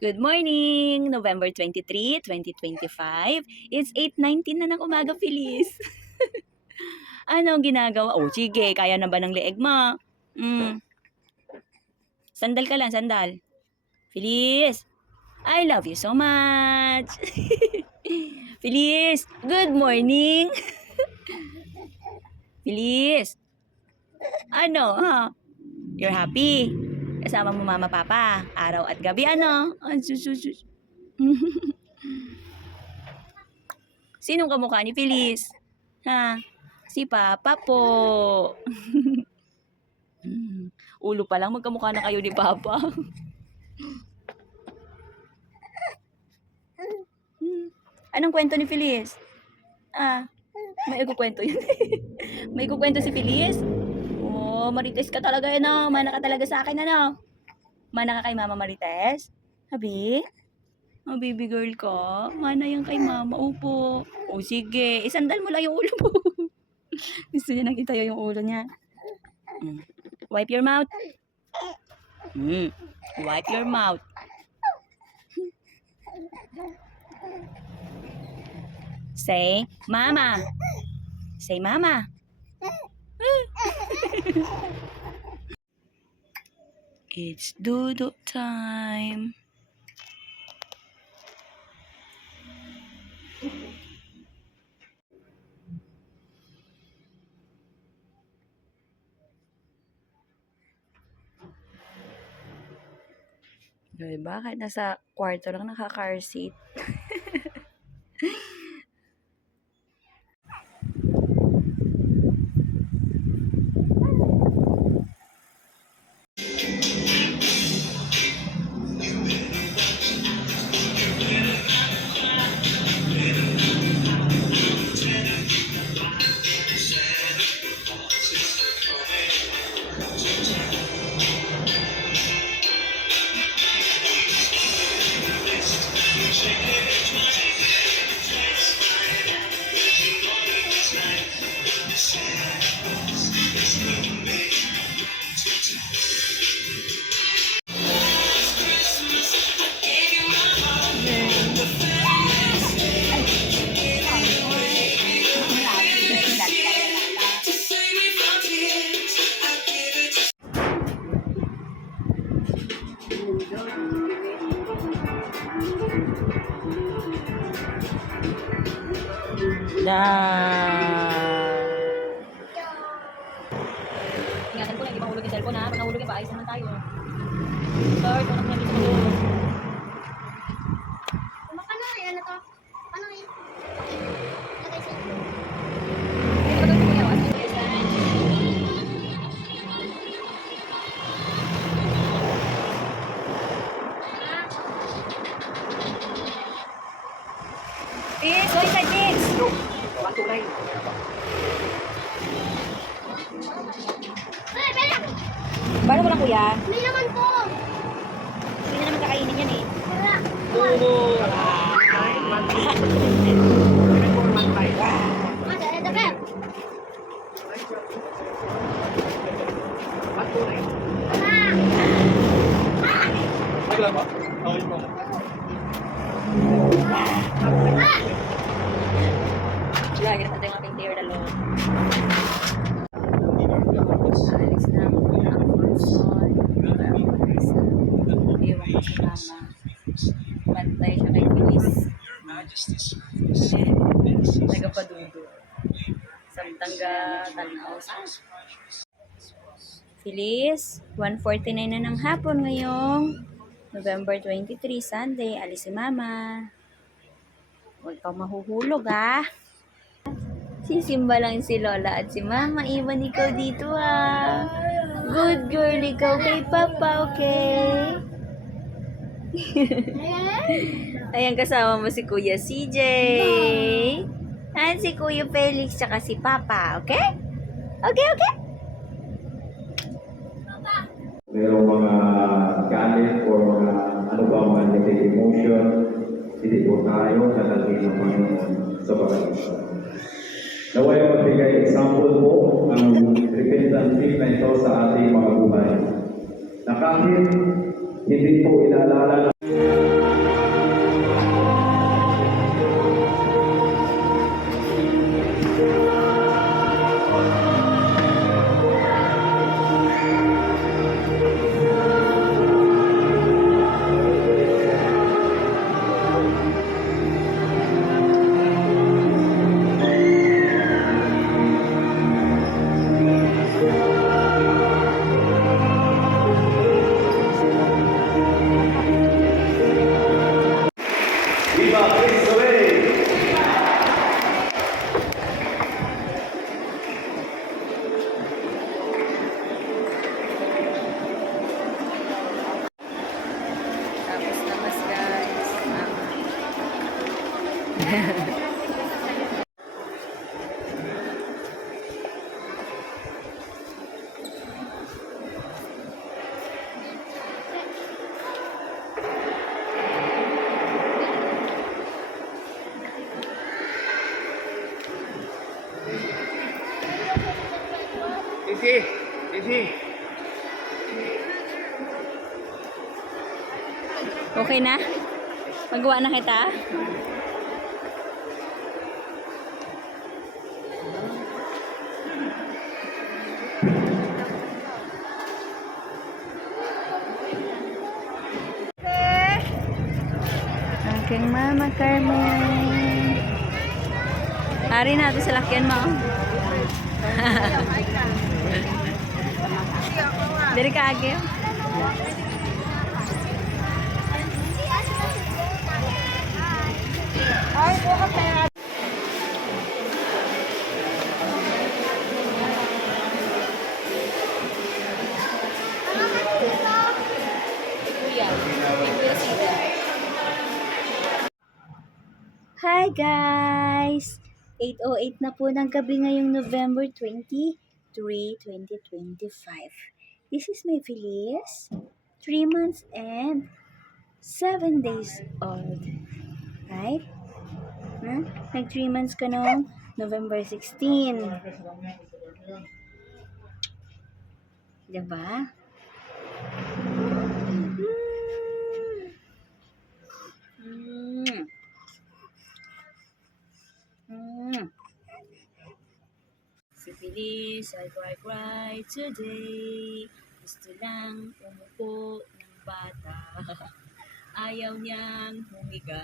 Good morning! November 23, 2025. It's 8:19 na ng umaga, Feliz. Ano ang ginagawa? Oh, sige. Kaya na ba ng leeg mo? Sandal ka lang, sandal. Feliz! I love you so much! Feliz! Good morning! Feliz! Ano, ha? You're happy? Kasama mo mama, papa. Araw at gabi, ano? Sinong kamukha ni Feliz? Ha? Si Papa po. Ulo pa lang, magkamukha na kayo ni Papa. Anong kwento ni Feliz? May ikukwento yun. May ikukwento si Feliz? Oh, Marites ka talaga yan, no? Mana ka talaga sa akin, ano? Mana ka kay Mama Marites? Habi? Oh, baby girl ko. Mana yan kay Mama. Opo. Oh, sige. Isandal mo lang yung ulo mo. Gusto niya nakita yung ulo niya. Wipe your mouth. Wipe your mouth. Say, Mama. Say, Mama. It's duduk time. Bakit nasa kwarto lang naka-car seat? Ingatan ko na, hindi mahulog yung cellphone, ha? Pag nahulog yung paayos naman tayo. Start, walang nalis mo doon. Ano yan na to? Ano yan? Lagay sa ito. Fix, go inside, Fix! Ay, pera! Paano mo lang, kuya? May naman po! Hindi na naman kakainin yan, eh. Pera! Ada pera! Lagi na natin ang ating player na loob. Alis na ang person. Iwan ko si Mama. Bantay siya kay Feliz. Nagapadudo. Samtangga tanaw sa Feliz, 1:49 na ng hapon ngayong November 23, Sunday. Alis si Mama. Huwag kang mahuhulog, ah. Sisimba lang si Lola at si Mama. Iwan ikaw dito, ah. Good girl ikaw kay Papa, okay? Ayan, kasama mo si Kuya CJ. At si Kuya Felix, tsaka si Papa, okay? Okay, okay? Merong mga galit o mga ano ba mga negative emotion, hindi po tayo nalalagay ng Panginoon sa bawat isa. Naway magbigay example po ang repentance na ito sa ating mga buhay. Na kahit hindi po inaalala please away. Tapos labas guys. Easy. Okay na? Magawa na kita? Aking Mama Carmen. Ari na ito sa lakyan mo. Dari ka agyo. Ay, buka pera. Hi guys! 8:08 na po ng gabi ngayong November 23, 2025. This is my Feliz, 3 months and 7 days old. Right? Huh? Nag 3 months ka noong November 16. Diba? Mm. Si Feliz, I cry today. Gusto lang umupo ng bata. Ayaw niyang humiga.